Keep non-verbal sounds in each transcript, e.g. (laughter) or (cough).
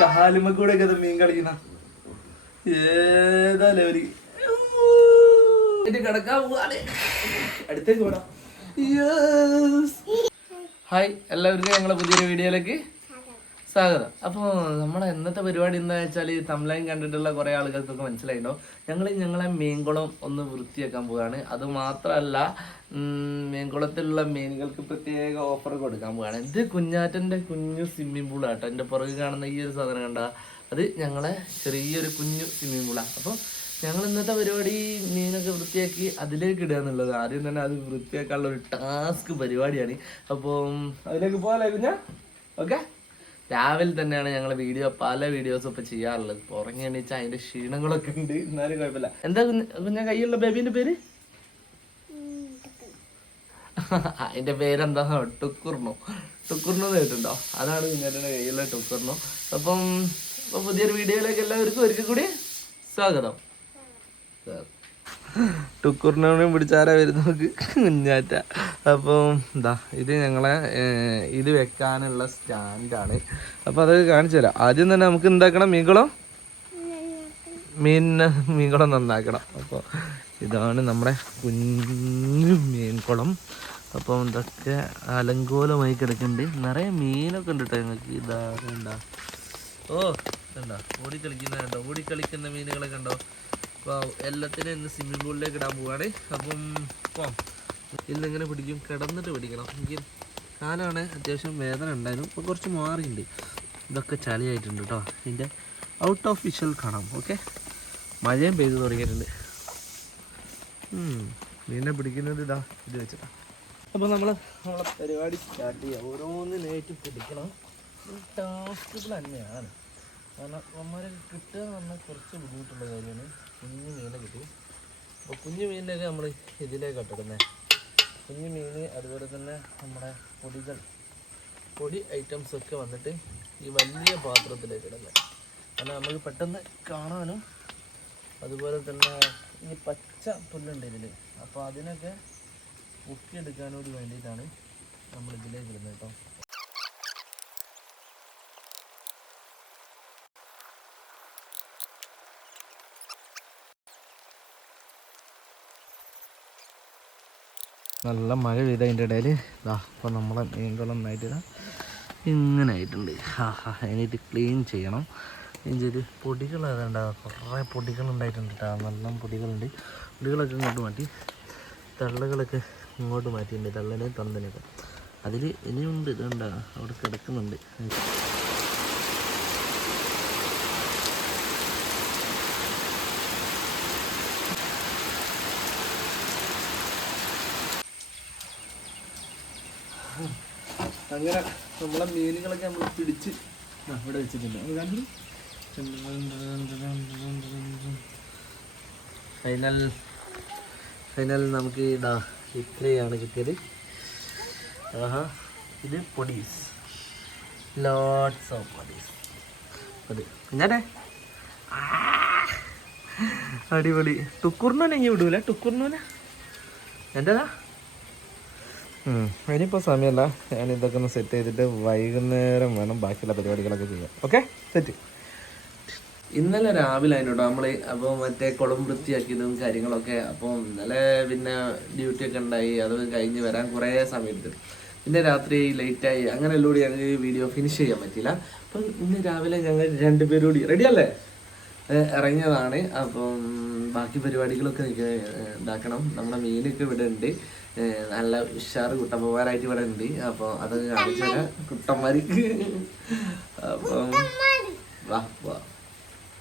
കാലുമ്മ കൂടെ ഒക്കെ മീൻ കളിക്കുന്ന. ഏതാ ലെവലി? കിടക്കാൻ പോവാണ്. അടുത്തേക്ക് പോടാ. ഹായ് എല്ലാവർക്കും ഞങ്ങളെ പുതിയൊരു വീഡിയോയിലേക്ക് സ്വാഗതം. അപ്പോൾ നമ്മളെ ഇന്നത്തെ പരിപാടി എന്താ വെച്ചാൽ ഈ തമിഴൻ കണ്ടിട്ടുള്ള കുറേ ആളുകൾക്കൊക്കെ മനസ്സിലായിട്ടോ ഞങ്ങൾ ഞങ്ങളെ മീൻകുളം ഒന്ന് വൃത്തിയാക്കാൻ പോവുകയാണ് അത് മാത്രമല്ല മീൻകുളത്തിലുള്ള മീനുകൾക്ക് പ്രത്യേക ഓഫർ കൊടുക്കാൻ പോവുകയാണ് ഇത് കുഞ്ഞാറ്റന്റെ കുഞ്ഞു സ്വിമ്മിംഗ് പൂളാട്ടോ എന്റെ പുറകെ കാണുന്ന ഈ ഒരു സാധനം കണ്ട? അത് ഞങ്ങളെ ചെറിയൊരു കുഞ്ഞു സ്വിമ്മിംഗ് പൂളാണ് അപ്പോൾ ഞങ്ങൾ ഇന്നത്തെ പരിപാടി മീനൊക്കെ വൃത്തിയാക്കി അതിലേക്ക് ഇടുക എന്നുള്ളത്. ആദ്യം തന്നെ അത് വൃത്തിയാക്കാനുള്ള ഒരു ടാസ്ക് പരിപാടിയാണ്. അപ്പം അതിലേക്ക് പോകാല്ലേ കുഞ്ഞ? ഓക്കെ രാവിലെ തന്നെയാണ് ഞങ്ങൾ വീഡിയോ പല വീഡിയോസും ഇപ്പൊ ചെയ്യാറുള്ളത്. ഉറങ്ങി എണീച്ചാൽ അതിന്റെ ക്ഷീണങ്ങളൊക്കെ ഉണ്ട്. എന്നാലും കുഴപ്പമില്ല. എന്താ കുഞ്ഞ കൈയുള്ള ബേബിന്റെ പേര്? അതിന്റെ പേരെന്താ? ടുക്കുർണു. ടുക്കുർണു കേട്ടുണ്ടോ അതാണ് കുഞ്ഞാറ്റ കയ്യിലുള്ള ടുക്കുർണു. അപ്പം ഇപ്പൊ പുതിയൊരു വീഡിയോയിലേക്ക് എല്ലാവർക്കും ഒരിക്കൽ കൂടി സ്വാഗതം. ടുക്കുറിനോടും പിടിച്ചാരാ വരുന്നത് കുഞ്ഞാറ്റ. അപ്പം എന്താ ഇത് ഞങ്ങളെ ഇത് വെക്കാനുള്ള സ്റ്റാൻഡാണ്. അപ്പം അത് കാണിച്ചു തരാം. ആദ്യം തന്നെ നമുക്ക് എന്താക്കണം? മീൻകുളം? മീൻ മീൻകുളം നന്നാക്കണം. അപ്പോൾ ഇതാണ് നമ്മുടെ കുഞ്ഞു മീൻകുളം. അപ്പം ഇതൊക്കെ അലങ്കോലമായി കിടക്കുന്നുണ്ട് നിറയെ മീനൊക്കെ ഉണ്ട് കേട്ടോ ഞങ്ങൾക്ക്. ഇതാ കണ്ടോ ഓ കണ്ടോ ഓടിക്കളിക്കുന്ന കണ്ടോ? ഓടിക്കളിക്കുന്ന മീനുകളെ കണ്ടോ? അപ്പോൾ എല്ലാത്തിനും ഇന്ന് സ്വിമ്മിംഗ് പൂളിലേക്ക് ഇടാൻ പോവാണ്. അപ്പം ഇപ്പോൾ ഇന്നിങ്ങനെ പിടിക്കും. കിടന്നിട്ട് പിടിക്കണം. എനിക്ക് കാലമാണ് അത്യാവശ്യം വേദന ഉണ്ടായിരുന്നു. ഇപ്പോൾ കുറച്ച് മാറിയിട്ടുണ്ട് ഇതൊക്കെ ചളിയായിട്ടുണ്ട് കേട്ടോ ഇതിന്റെ ഔട്ട് ഓഫ് വിഷ്വൽ കാണാം. ഓക്കെ മഴയും പെയ്ത് തുടങ്ങിയിട്ടുണ്ട്. മീനെ പിടിക്കുന്നത് ഇതാ. ഇത് വെച്ചിട്ടാ. അപ്പോൾ നമ്മൾ നമ്മളെ പരിപാടി സ്റ്റാർട്ട് ചെയ്യാം. ഓരോന്നിനായിട്ട് പിടിക്കണം. ടാസ്കുകൾ തന്നെയാണ്. കാരണം അമ്മമാരെ കിട്ടുക എന്ന് പറഞ്ഞാൽ കുറച്ച് ബുദ്ധിമുട്ടുള്ള കാര്യമാണ് കുഞ്ഞു മീനെ കിട്ടി അപ്പോൾ കുഞ്ഞു മീനിനൊക്കെ നമ്മൾ ഇതിലേക്ക് ഇട്ടിടുന്നത് കുഞ്ഞു മീൻ അതുപോലെ തന്നെ നമ്മുടെ പൊടികൾ പൊടി ഐറ്റംസ് ഒക്കെ വന്നിട്ട് ഈ വലിയ പാത്രത്തിലേക്ക് ഇടുന്നത് കാരണം നമുക്ക് പെട്ടെന്ന് കാണാനും അതുപോലെ തന്നെ ഈ പച്ച പുല്ലുണ്ട് ഇതിൽ അപ്പോൾ അതിനൊക്കെ പൊക്കിയെടുക്കാനോട് വേണ്ടിയിട്ടാണ് നമ്മൾ ഇതിലേക്ക് ഇടുന്നത് കേട്ടോ. നല്ല മഴ പെയ്ത അതിന്റെ ഇടയിൽ ഇതാ അപ്പം നമ്മളെ മീൻകുളം നന്നായിട്ട് ഇങ്ങനെ ആയിട്ടുണ്ട്. ഹാ ഹാ അതിനായിട്ട് ക്ലീൻ ചെയ്യണം. ചെയ്ത് പൊടികൾ അതുണ്ട് കുറേ പൊടികൾ ഉണ്ടായിട്ടുണ്ട് നല്ല പൊടികളുണ്ട്. പൊടികളൊക്കെ ഇങ്ങോട്ട് മാറ്റി തള്ളുകളൊക്കെ ഇങ്ങോട്ട് മാറ്റിയിട്ടുണ്ട് തള്ളിനെയും തന്തനെയൊക്കെ അതിൽ ഇനിയുണ്ട് ഇതുണ്ട് അവിടെ കിടക്കുന്നുണ്ട് അങ്ങനെ നമ്മളെ മീനുകളൊക്കെ നമ്മൾ പിടിച്ച് ഇവിടെ വെച്ചിട്ടുണ്ട്. ഫൈനൽ ഫൈനൽ നമുക്ക് ഇതാ ഇത്രയാണ് കിട്ടിയത്. ആഹാ ഇത് പൊടീസ്. Lots of പൊടീസ്. അത് ഞാനേ അടിപൊളി. ടുക്കുറിനോനെ ഇങ്ങനെ വിടൂല. ടുക്കുറിനോനെ എന്റേതാ. ഇനിയിപ്പോൾ സമയമല്ല ഞാൻ ഇതൊക്കെ ഒന്ന് സെറ്റ് ചെയ്തിട്ട് വൈകുന്നേരം വേണം ബാക്കിയുള്ള പരിപാടികളൊക്കെ ചെയ്യാൻ. ഓക്കെ സെറ്റ് ഇന്നലെ രാവിലെ അതിനോട് നമ്മൾ അപ്പോൾ മറ്റേ കുളം വൃത്തിയാക്കിയതും കാര്യങ്ങളൊക്കെ അപ്പോൾ ഇന്നലെ പിന്നെ ഡ്യൂട്ടി ഒക്കെ ഉണ്ടായി. അത് കഴിഞ്ഞ് വരാൻ കുറേ സമയം എടുത്തു പിന്നെ രാത്രി ലേറ്റായി അങ്ങനെ എല്ലാം ഞങ്ങൾക്ക് വീഡിയോ ഫിനിഷ് ചെയ്യാൻ പറ്റിയില്ല. അപ്പം ഇന്ന് രാവിലെ ഞങ്ങൾ രണ്ടുപേരും കൂടി റെഡി അല്ലേ? ഇറങ്ങിയതാണ്. അപ്പം ബാക്കി പരിപാടികളൊക്കെ ഇതാക്കണം. നമ്മുടെ മീനൊക്കെ ഇവിടെ ഉണ്ട്. നല്ല ഉഷാറ് കുട്ടമ്മമാരായിട്ട് ഇവിടെ ഉണ്ട്. അപ്പോൾ അത് കാണിച്ചു തരാം. കുട്ടന്മാർക്ക് അപ്പം വാ വാ.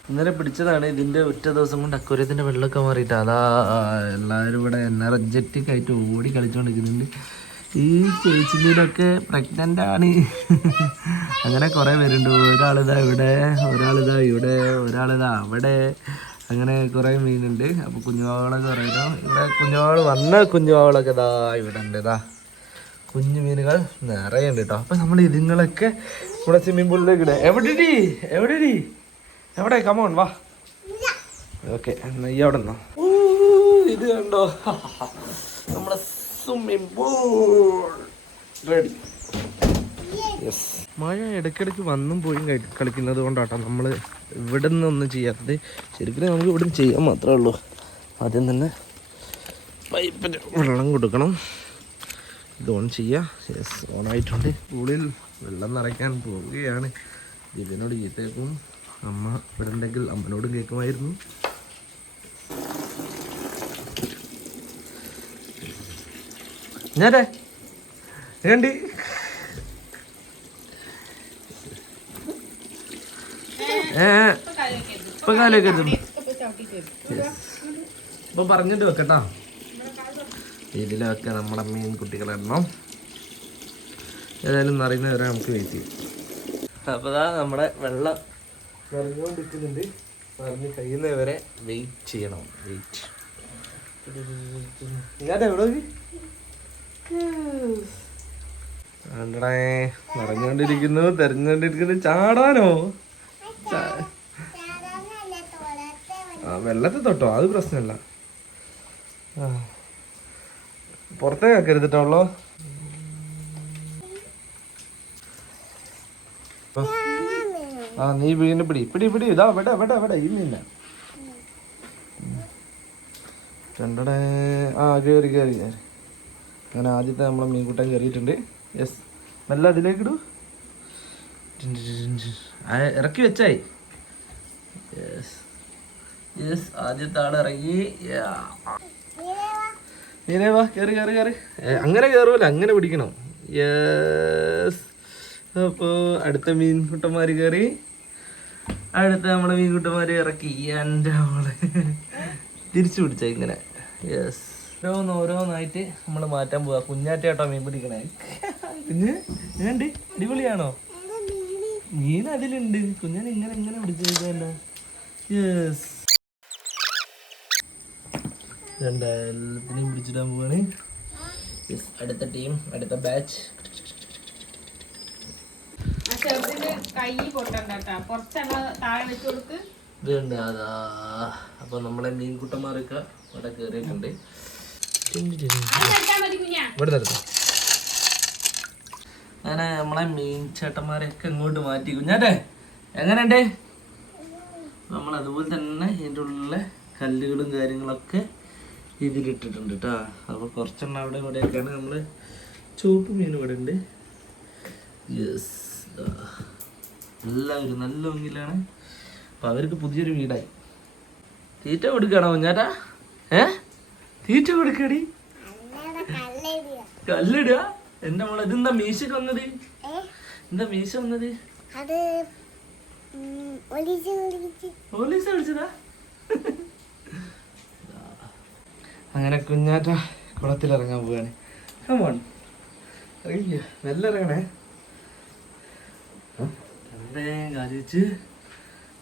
ഇന്നലെ പിടിച്ചതാണ്. ഇതിന്റെ ഒറ്റ ദിവസം കൊണ്ട് അക്കുരത്തിന്റെ വെള്ളമൊക്കെ മാറിയിട്ട് അതാ എല്ലാവരും ഇവിടെ എനർജറ്റിക് ആയിട്ട് ഓടി കളിച്ചുകൊണ്ടിരിക്കുന്നുണ്ട് ഈ ചേച്ചിമീനൊക്കെ പ്രഗ്നന്റ് ആണ്. അങ്ങനെ കുറേ പേരുണ്ട്. ഒരാളിതാ ഇവിടെ ഒരാളിതാ ഇവിടെ ഒരാളിതാ അവിടെ. അങ്ങനെ കുറേ മീനുണ്ട്. അപ്പോൾ കുഞ്ഞുവാവളൊക്കെ പറയുന്നു ഇവിടെ കുഞ്ഞുവാൾ വന്ന കുഞ്ഞുവാവളൊക്കെ ഇതാ ഇവിടെ ഉണ്ട് ഇതാ കുഞ്ഞു മീനുകൾ നിറയെ ഉണ്ട് കേട്ടോ അപ്പൊ നമ്മൾ ഇതുങ്ങളൊക്കെ ഇവിടെ സ്വിമ്മിംഗ് പൂളിലേക്ക് ഇടുക എവിടെ എവിടെ? എവിടെ കമോൺ വാ. ഓക്കെ എന്നാ ഈ അവിടെ നിന്നോ. ഇത് കണ്ടോ? നമ്മുടെ സ്വിമ്മിംഗ് പൂൾ റെഡി യെസ് മഴ ഇടയ്ക്കിടയ്ക്ക് വന്നും പോയും കളി- കളിക്കുന്നത് കൊണ്ടാട്ടോ നമ്മൾ ഇവിടെ നിന്നൊന്നും ചെയ്യാത്തത്. ശരിക്കും നമുക്ക് ഇവിടെ ചെയ്യാൻ മാത്രമേ ഉള്ളൂ. ആദ്യം തന്നെ പൈപ്പിന് വെള്ളം കൊടുക്കണം. ഇത് ഓൺ ചെയ്യുക യെസ് ഓൺ ആയിട്ടുണ്ട്. സ്കൂളിൽ വെള്ളം നിറയ്ക്കാൻ പോവുകയാണ്. ഇതിനോട് ചീത്തേക്കും അമ്മ ഇവിടെ ഉണ്ടെങ്കിൽ അമ്മനോടും കേൾക്കുമായിരുന്നു. ഞാനേ ഏണ്ടി ഏ ഇപ്പൊ പറഞ്ഞിട്ട് വെക്കട്ടാ. ഇതിലൊക്കെ നമ്മുടെ മീൻ കുട്ടികളെണ്ണം. ഏതായാലും നിറയുന്നവരെ നമുക്ക് വെയിറ്റ് ചെയ്യും. അപ്പൊ അതാ നമ്മുടെ വെള്ളം നിറഞ്ഞുകൊണ്ടിരിക്കുന്നുണ്ട്. നിറഞ്ഞ് കഴിയുന്നവരെ വെയിറ്റ് ചെയ്യണം. വെയിറ്റ് എവിടെ നിറഞ്ഞുകൊണ്ടിരിക്കുന്നു തെരഞ്ഞുകൊണ്ടിരിക്കുന്നു. ചാടാനോ? ആ വെള്ളത്തിൽ തൊട്ടോ? അത് പ്രശ്നമല്ല പുറത്തേക്ക് ആക്കരുതിട്ടുള്ളോ ആ നീ വീണ്ടും പിടി. പിടി പിടി. ഇതാ ഇവിടെ ഇവിടെ ഇവിടെ. ഈ മീന രണ്ടടെ ആ കയറി കയറി കയറി അങ്ങനെ ആദ്യത്തെ നമ്മളെ മീൻകുട്ടൻ കയറിയിട്ടുണ്ട് യെസ് നല്ല അതിലേക്ക് ഇടൂ. ഇറക്കി വെച്ചായി. യെസ് ആദ്യത്തെ ആൾ ഇറങ്ങി. നീനെ വാ കയറി കയറി കയറി അങ്ങനെ കയറൂല അങ്ങനെ പിടിക്കണം. യെസ് അപ്പോൾ അടുത്ത മീൻകുട്ടന്മാർ കയറി അടുത്ത നമ്മളെ മീൻകുട്ടന്മാർ ഇറക്കി. എന്റെ നമ്മളെ തിരിച്ചു പിടിച്ച ഇങ്ങനെ. യെസ് ഓരോന്ന് ഓരോന്നായിട്ട് നമ്മൾ മാറ്റാൻ പോവാ. കുഞ്ഞാറ്റേട്ടോ മീൻ പിടിക്കണേ. പിന്നെ ഏണ്ട് അടിപൊളിയാണോ? മീൻ അതിലുണ്ട് കുഞ്ഞാൻ ഇങ്ങനെ ഇങ്ങനെ പിടിച്ചല്ലോ യെസ് എല്ലാത്തിനെയും പിടിച്ചിടാൻ പോവാണ്. യെസ് അടുത്ത ടീം അടുത്ത ബാച്ച് ഇതുണ്ട്. അതാ. അപ്പൊ നമ്മളെ മീൻകുട്ടന്മാരൊക്കെ ഇവിടെ കേറിയിട്ടുണ്ട്. ഇവിടെ നിർത്താം അങ്ങനെ നമ്മളെ മീൻ ചേട്ടന്മാരെയൊക്കെ ഇങ്ങോട്ട് മാറ്റി. കുഞ്ഞാട്ടെ എങ്ങനെയുണ്ട്? നമ്മൾ അതുപോലെ തന്നെ ഇതിന്റെ ഉള്ളിലെ കല്ലുകളും കാര്യങ്ങളൊക്കെ ഇതിലിട്ടിട്ടുണ്ട് കേട്ടോ അപ്പോൾ കുറച്ചെണ്ണം അവിടെ ഇവിടെയൊക്കെയാണ് നമ്മൾ ചുവപ്പ് മീൻ ഇവിടെ ഉണ്ട്. യെസ് എല്ലാവരും നല്ല ഭംഗിയിലാണ്. അപ്പം അവർക്ക് പുതിയൊരു വീടായി. തീറ്റ കൊടുക്കണോ കുഞ്ഞാട്ടാ ഏ? തീറ്റ കൊടുക്കടി? കല്ലിടുക എന്റെ മോളെ? ഇതെന്താ മീശക്ക് വന്നത്? എന്താ മീശ വന്നത്? പോലീസ് വിളിച്ചതാ? അങ്ങനെ കുഞ്ഞാറ്റ കുളത്തിൽ ഇറങ്ങാൻ പോവാണ് കമോൺ ഇറങ്ങിക്കോ മെല്ലെ ഇറങ്ങണേ രണ്ടേ കാലി വെച്ച്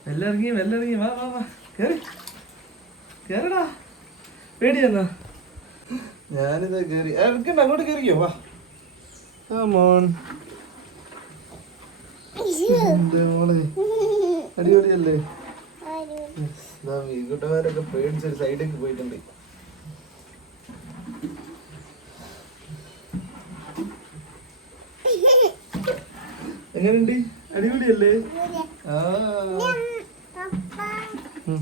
മെല്ലെ ഇറങ്ങി വാ വാ വാ. കേറി. കേറടാ. പേടിയെന്നാ? ഞാനിത് കേറി. ഇറക്കണ്ട അങ്ങോട്ട് കേറിക്കോ. വാ. Come on on. മോളെ. അടിപൊളിയല്ലേ? വീട്ടുകാരൊക്കെ പേടിച്ച് സൈഡിലേക്ക് പോയിട്ടുണ്ട്. എങ്ങനെയുണ്ട്? അടിപൊളിയല്ലേ? ആ. ഉം.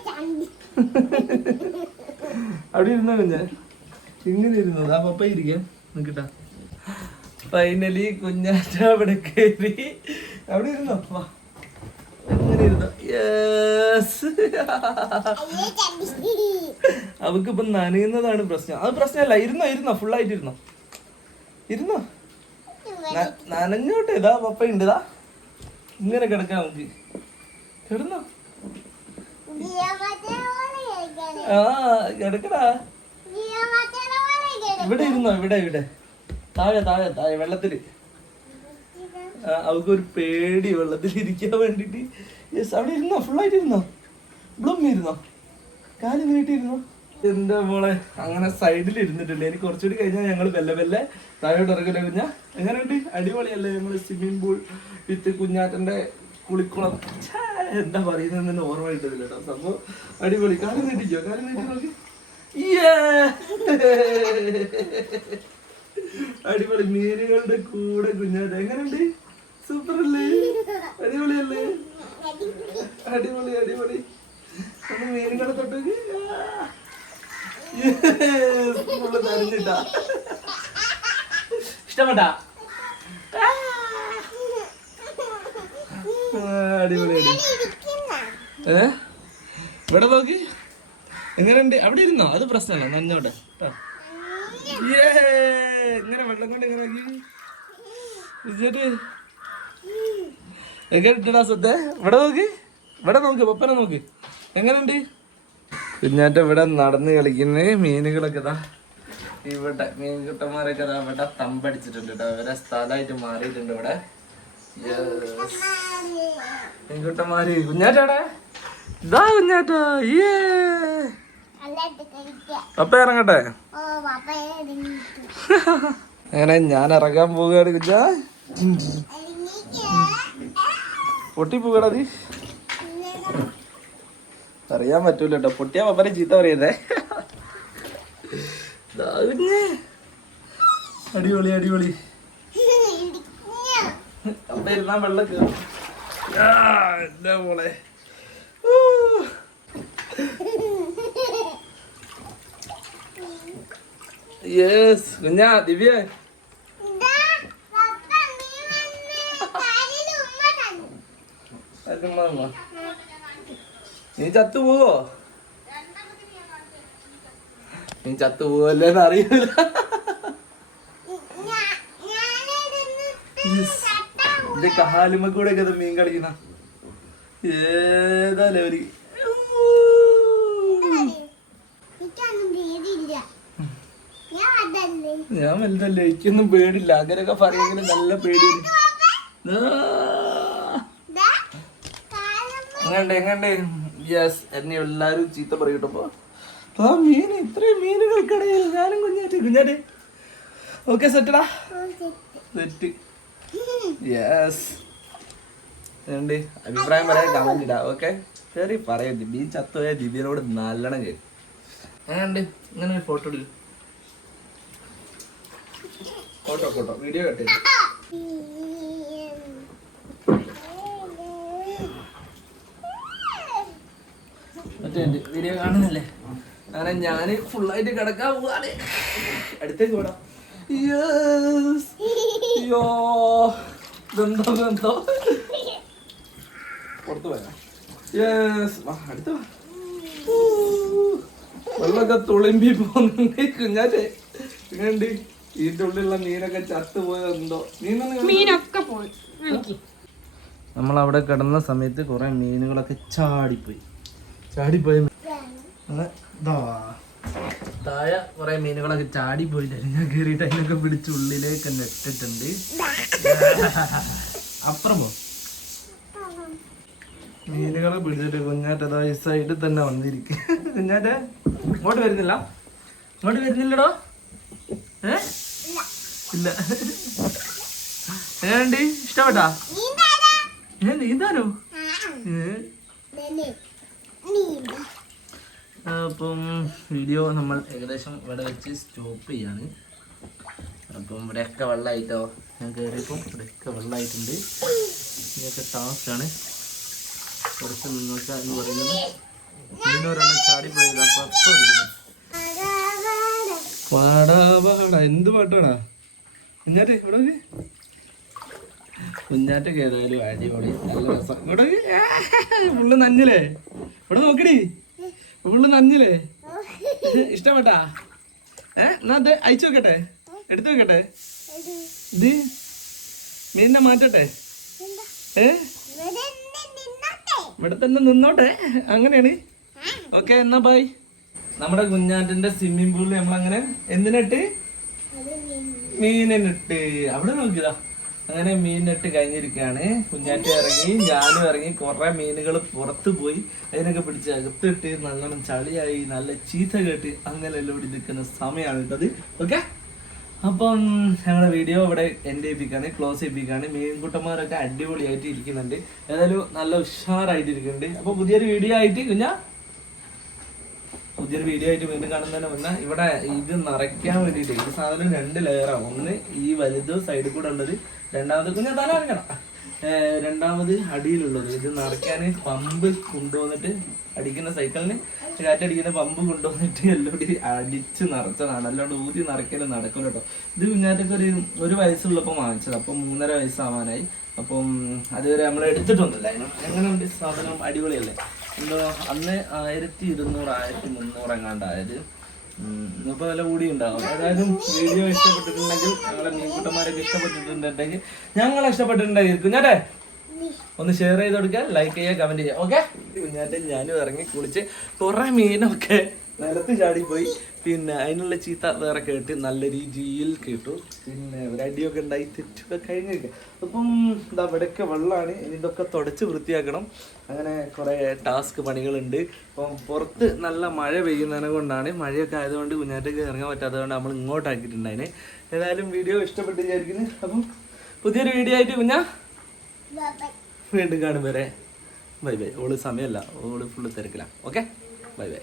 (laughs) അവിടെ ഇരുന്നു കുഞ്ഞ്? ഇങ്ങനെ ഇരുന്നത്. ആ പപ്പ ഇരിക്കാം. നിക്കട്ടാ. ഫൈനലി കുഞ്ഞാറ്റ അവിടെ കയറി അവിടെ ഇരുന്നു? വാ. അങ്ങനെ ഇരുന്നോ. യെസ് അവക്ക് ഇപ്പൊ നനയുന്നതാണ് പ്രശ്നം. അത് പ്രശ്നമല്ല. ഇരുന്നോ ഇരുന്നോ. ഫുൾ ആയിട്ട് ഇരുന്നോ. ഇരുന്നോ? നനഞ്ഞോട്ടെ. ഇതാ പപ്പ ഉണ്ട് ഇതാ. ഇങ്ങനെ കിടക്കാം നമുക്ക്. കിടന്നോ? ആ കിടക്കടാ. ഇവിടെ ഇരുന്നോ ഇവിടെ ഇവിടെ. താഴെ താഴെ താഴെ വെള്ളത്തിൽ. അവൾക്ക് ഒരു പേടി വെള്ളത്തിൽ ഇരിക്കാൻ വേണ്ടിട്ട്. യെസ് അവിടെ ഇരുന്നോ ഫുള്ളായിട്ട് ഇരുന്നോ? ബ്ലൂം ഇരുന്നോ? കാൽ നീട്ടിയിരുന്നോ എന്റെ മോളെ അങ്ങനെ സൈഡിൽ ഇരുന്നിട്ടില്ല? എനിക്ക് കുറച്ചുകൂടി കഴിഞ്ഞാൽ ഞങ്ങൾ ബെല്ല വെല്ലെ താഴോട്ട് ഇറങ്ങില്ല കുഞ്ഞ? എങ്ങനെയുണ്ട് അടിപൊളിയല്ലേ ഞങ്ങൾ സ്വിമ്മിംഗ് പൂൾ വിത്ത് കുഞ്ഞാറ്റന്റെ കുളിക്കുളം. എന്താ പറയുന്നത് ഓർമ്മ കിട്ടുന്നില്ല കേട്ടോ. സംഭവം അടിപൊളി. കാലം നീട്ടിക്കോ കാലം അടിപൊളി. മീനുകളുടെ കൂടെ കുഞ്ഞാട്ട എങ്ങനെയുണ്ട്? സൂപ്പർ അല്ലേ? അടിപൊളിയല്ലേ? അടിപൊളി അടിപൊളി. മീനുകളെ തൊട്ടേക്ക് ഫുള്ള് ഇഷ്ടപ്പെട്ടാ? ഏ? ഇവിടെ നോക്ക്. എങ്ങനെയുണ്ട്? അവിടെ ഇരുന്നോ? അത് പ്രശ്നമല്ല. നന്നോട്ടെ ട്ടോ. ഇങ്ങനെ വെള്ളം കൊണ്ട് എങ്ങനെ നോക്കി വിജയേട്ട് എങ്ങനെ ഇട്ടടാ സ്വത്തെ ഇവിടെ നോക്ക്. ഇവിടെ നോക്ക്. പപ്പനെ നോക്ക്. എങ്ങനെയുണ്ട്? കുഞ്ഞാറ്റ ഇവിടെ നടന്ന് കളിക്കുന്ന. മീനുകളൊക്കെ ഇതാ ഇവിടെ. മീൻകുട്ടന്മാരൊക്കെ ഇതാ ഇവിടെ തമ്പടിച്ചിട്ടുണ്ട് കേട്ടോ ഇവരെ സ്ഥലമായിട്ട് മാറിയിട്ടുണ്ട് ഇവിടെ. Yes. മീൻകുട്ടന്മാര് കുഞ്ഞാറ്റവിടെ ഇതാ കുഞ്ഞാറ്റ ഏ അപ്പ ഇറങ്ങട്ടെ? അങ്ങനെ ഞാൻ ഇറങ്ങാൻ പോവുകയാണ് കുഞ്ഞ. പൊട്ടി പോകടാ നീ അറിയാൻ പറ്റൂല കേട്ടോ. പൊട്ടിയാ പപ്പനെ ചീത്ത പറയുന്നേ. അടിപൊളി അടിപൊളി. അപ്പ ഇരുന്നാ വെള്ളം കേറും. ആ, എന്റെ മോളെ. യെസ് കുഞ്ഞാ ദിവ്യ. നീ ചത്തു പോവോ? നീ ചത്തു പോവല്ലേന്ന് അറിയില്ല. എന്റെ കാലുമ്മ കൂടെ ഒക്കെ മീൻ കളിക്കുന്ന. ഏതാ ലെവലി? ഞാൻ വലുതല്ലേ എനിക്കൊന്നും പേടില്ല അങ്ങനെയൊക്കെ പറയുമെങ്കിലും നല്ല പേടി എങ്ങണ്ട് എങ്ങണ്ട്? യെസ് എന്നെ എല്ലാരും ചീത്ത പറയട്ടപ്പോ ആ മീൻ ഇത്രയും മീനുകൾക്കിടയിൽ ഞാനും കുഞ്ഞാറ്റ് കുഞ്ഞാറ്റ്. ഓക്കെ സെറ്റടാ സെറ്റ് യെസ് ഉണ്ട് അഭിപ്രായം പറയാൻ കമന്റ് ഇടാ ഓക്കെ ശരി പറയാം ദിബി ചത്തുപോയ ദിവ്യനോട് നല്ലോണം കേൾക്കും അങ്ങനെ ഇങ്ങനെ ഒരു ഫോട്ടോ എടുക്കും photo photo video cut video കാണുന്നില്ലേ? അങ്ങനെ ഞാൻ ഫുള്ളായിട്ട് കിടക്കാൻ പോവാണ്. അടുത്തേക്ക് പോടാ. Yes. (laughs) യോ ഇതെന്തോ ഇതെന്തോ. പുറത്ത് പോയാ? യെസ് വാ അടുത്ത് വാ. വെള്ളമൊക്കെ തുളുമ്പി പോകുന്നുണ്ട് കുഞ്ഞാറ്റേ. ഇങ്ങണ്ട് ഇതിന്റെ ഉള്ളിലുള്ള മീനൊക്കെ ചത്തുപോയത് എന്തോ നീ മീനൊക്കെ പോയി. നമ്മൾ അവിടെ കിടന്ന സമയത്ത് കുറെ മീനുകളൊക്കെ ചാടിപ്പോയി. ചാടിപ്പോയി. ഇതാ. താഴെ കുറെ മീനുകളൊക്കെ ചാടി പോയിട്ടായിരുന്നു ഞാൻ കയറിയിട്ട് അതിനൊക്കെ പിടിച്ച് ഉള്ളിലേക്ക് തന്നെ ഇട്ടിട്ടുണ്ട്. അപ്പുറം പോ മീനുകളെ പിടിച്ചിട്ട് കുഞ്ഞാറ്റ അതാ ഈ സൈഡിൽ തന്നെ വന്നിരിക്കും. കുഞ്ഞാറ്റ ഇങ്ങോട്ട് വരുന്നില്ല? ഇങ്ങോട്ട് വരുന്നില്ലടോ? ഏ? ഇല്ല. ഏണ്ട് ഇഷ്ടപ്പെട്ടാ? ഏ നീന്താനോ? ഏ? അപ്പം വീഡിയോ നമ്മൾ ഏകദേശം ഇവിടെ വെച്ച് സ്റ്റോപ്പ് ചെയ്യാണ്. അപ്പം ഇവിടെയൊക്കെ വെള്ളമായിട്ടോ? ഞാൻ കയറിയപ്പം ഇവിടെയൊക്കെ വെള്ളമായിട്ടുണ്ട്. ഇതൊക്കെ ടാസ്ക്കാണ് കുറച്ച് മുന്നോട്ട് എന്ന് പറയുന്നത്. മീനൊരെണ്ണം ചാടിപ്പോയത്. അപ്പം അപ്പം അടിക്കുന്നു പാടാ പാടാ എന്ത് പാട്ടാടാ? കുഞ്ഞാറ്റേ ഇവിടെ. കുഞ്ഞാറ്റൊക്കെ ഏതായാലും അടിപൊളി. നല്ല രസം. ഇവിടെ. ഫുള്ള് നഞ്ഞില്ലേ? ഇവിടെ നോക്കടി. ഫുള്ള് നഞ്ഞില്ലേ ഇഷ്ടപ്പെട്ടാ? ഏ എന്നാ അത് അയച്ചു വെക്കട്ടെ. എടുത്തു വെക്കട്ടെ. ഇത് മീനിനെ മാറ്റട്ടെ? ഏ? ഇവിടെ തന്നെ നിന്നോട്ടെ. അങ്ങനെയാണ്. ഓക്കെ എന്നാ ബൈ. നമ്മുടെ കുഞ്ഞാറ്റിന്റെ സ്വിമ്മിംഗ് പൂളിൽ നമ്മളങ്ങനെ എന്തിനിട്ട്? മീനിനിട്ട്. അവിടെ നോക്കിയതാ. അങ്ങനെ മീനിട്ട് കഴിഞ്ഞിരിക്കുകയാണ്. കുഞ്ഞാറ്റ ഇറങ്ങി ഞാനും ഇറങ്ങി കുറെ മീനുകൾ പുറത്ത് പോയി. അതിനൊക്കെ പിടിച്ച് അകത്തിട്ട് നല്ലോണം ചളിയായി നല്ല ചീത്ത കേട്ട് അങ്ങനെ എല്ലാം ഇവിടെ നിൽക്കുന്ന സമയമാണ് കേട്ടത്. ഓക്കെ അപ്പം ഞങ്ങളുടെ വീഡിയോ ഇവിടെ എൻഡ് ചെയ്യിപ്പിക്കാണ് ക്ലോസ് ചെയ്യിപ്പിക്കാണ് മീൻകുട്ടന്മാരൊക്കെ അടിപൊളിയായിട്ട് ഇരിക്കുന്നുണ്ട്. ഏതായാലും നല്ല ഉഷാറായിട്ട് ഇരിക്കുന്നുണ്ട്. അപ്പോൾ പുതിയൊരു വീഡിയോ ആയിട്ട് കുഞ്ഞാ പുതിയൊരു വീഡിയോ ആയിട്ട് വീണ്ടും കാണുന്നതിന് മുന്നേ ഇവിടെ ഇത് നിറയ്ക്കാൻ വേണ്ടിയിട്ട് ഈ സാധനം രണ്ട് ലെയറാണ് ഒന്ന് ഈ വലുത് സൈഡിൽ കൂടെ ഉള്ളത് രണ്ടാമത് കുഞ്ഞാ തല അറിയണം രണ്ടാമത് അടിയിലുള്ളത്. ഇത് നിറയ്ക്കാൻ പമ്പ് കൊണ്ടുവന്നിട്ട് അടിക്കുന്ന സൈക്കിളിന് കാറ്റടിക്കുന്ന പമ്പ് കൊണ്ടുവന്നിട്ട് എല്ലാം കൂടി അടിച്ച് നിറച്ചതാണ്. അല്ലാണ്ട് ഊതി നിറയ്ക്കലും നടക്കില്ല കേട്ടോ. ഇത് കുഞ്ഞാറ്റൊക്കെ ഒരു ഒരു വയസ്സുള്ളപ്പോൾ വാങ്ങിച്ചത്. അപ്പം മൂന്നര വയസ്സാവാനായി. അപ്പം അതുവരെ നമ്മൾ എടുത്തിട്ടൊന്നുമില്ല. എങ്ങനെയുണ്ട് സാധനം? അടിപൊളിയല്ലേ? എന്തോ അന്ന് ആയിരത്തി ഇരുന്നൂറ് ആയിരത്തി മുന്നൂറ് എങ്ങാണ്ടായത്. ഇന്നിപ്പോൾ വില കൂടി ഉണ്ടാവും ഏതായാലും വീഡിയോ ഇഷ്ടപ്പെട്ടിട്ടുണ്ടെങ്കിൽ ഞങ്ങളെ മീൻകുട്ടന്മാരൊക്കെ ഇഷ്ടപ്പെട്ടിട്ടുണ്ടെങ്കിൽ ഞങ്ങളെ ഇഷ്ടപ്പെട്ടിട്ടുണ്ടായിരിക്കും കുഞ്ഞാട്ടെ ഒന്ന് ഷെയർ ചെയ്ത് കൊടുക്കുക ലൈക്ക് ചെയ്യുക കമന്റ് ചെയ്യുക. ഓക്കെ കുഞ്ഞാറ്റെ ഞാനും ഇറങ്ങി കുളിച്ച് കുറേ മീനൊക്കെ നിലത്ത് ചാടിപ്പോയി. പിന്നെ അതിനുള്ള ചീത്ത വേറെ കേട്ട് നല്ല രീതിയിൽ കേട്ടു. പിന്നെ ഒരു അടിയൊക്കെ ഉണ്ടായി തെറ്റൊക്കെ കഴിഞ്ഞിരിക്കുക അപ്പം ഇതാ ഇവിടെയൊക്കെ വെള്ളമാണ്. ഇതൊക്കെ തുടച്ച് വൃത്തിയാക്കണം. അങ്ങനെ കുറേ ടാസ്ക് പണികളുണ്ട്. അപ്പം പുറത്ത് നല്ല മഴ പെയ്യുന്നതിനെ കൊണ്ടാണ് മഴയൊക്കെ ആയതുകൊണ്ട് കുഞ്ഞാറ്റൊക്കെ ഇറങ്ങാൻ പറ്റാത്തതുകൊണ്ട് നമ്മൾ ഇങ്ങോട്ടാക്കിയിട്ടുണ്ടായിന്. ഏതായാലും വീഡിയോ ഇഷ്ടപ്പെട്ട് വിചാരിക്കുന്നു. അപ്പം പുതിയൊരു വീഡിയോ ആയിട്ട് കുഞ്ഞാ വീണ്ടും കാണും വരെ. Bye bye. ഓൾ സമയമല്ല. ഓൾ ഫുള്ള് തിരക്കില്ല ഓക്കെ? Bye bye.